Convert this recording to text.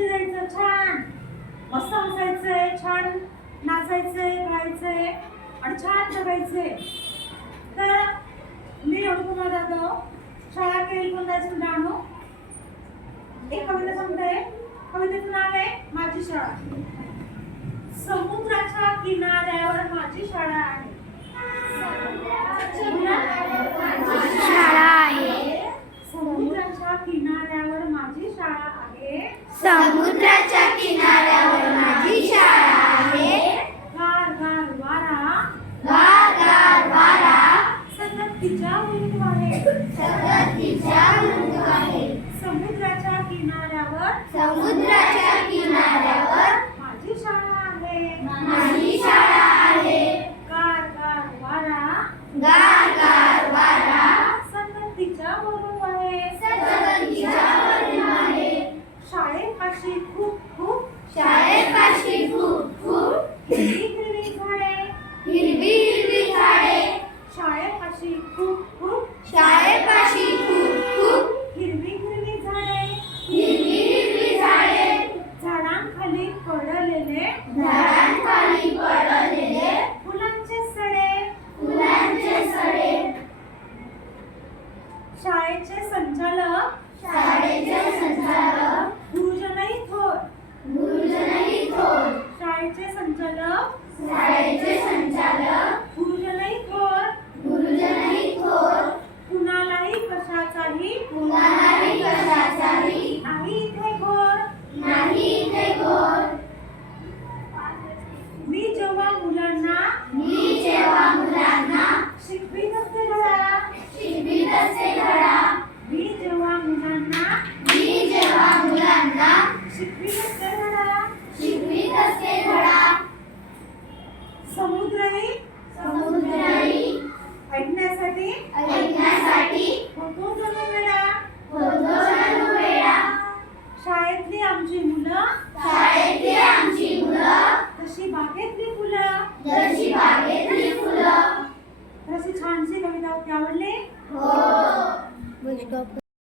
फिरायचं छान, मस्त हसायचंय, छान नाचायचंय, गायचंय आणि छान जगायचंय. तर मी अनुपमा जाधव शाळा केली कोणत्याचं जाणू एक कविता सांगते. कवितेचं नाव आहे माझी शाळा. समुद्राच्या किनाऱ्यावर माझी शाळा आहे. शाळा आहे. समुद्राच्या किनाऱ्यावर माझी शाळा आहे. समुद्राच्या किनाऱ्यावर माझी शाळा आहे. गार गार वारा, गार गार वारा सतत तिच्या उलटू आहे. सतत तिच्या ऋतू आहे. समुद्राच्या किनाऱ्यावर समुद्राच्या किनाऱ्यावर माझी शाळा आहे. माझी शाळा आहे. गार गार वारा, गार गार वारा सतत तिच्या उलटू आहे. सतत तिच्या ऋतू आहे. शाळेपाशी खूप खूप शाळेपाशी खूप खूप हिरवी हिरवी झाडे. हिरवी हिरवी झाडे. शाळेपाशी खूप खूप शाळेपाशी खूप खूप हिरवी हिरवी झाडे. हिरवी हिरवी झाडे. झाडांखाली पडलेले झाडांखाली पडलेले फुलांचे सडे. फुलांचे सडे. शाळेचे संचालक शाळेचे संचालक गुरुजनही थोर. गुरुजनही थोर. शाळेचे संचालक शाळेचे संचालक गुरुजनही थोर. गुरुजनही थोर. कुणालाही कशाचाही कुणालाही कशाचाही नाही इथे घोर. नाही इथे घोर. मी जेव्हा मुलांना मी जेव्हा मुलांना शिकवीत असते धडा. शिकवीत असते धडा. मी जेव्हा मुलांना मी जेव्हा मुलांना शिकवीत असते धडा. शिकवीत असते धडा. समुद्रही समुद्रही ऐकण्यासाठी ऐकण्यासाठी होतो जणू वेडा. होतो जणू वेडा. शाळेतली आमची मुलं शाळेतली आमची मुलं तशी बागेतली फुलं. जशी बागेतली फुलं. तर अशी छानशी कविता होती. आवडली? हो.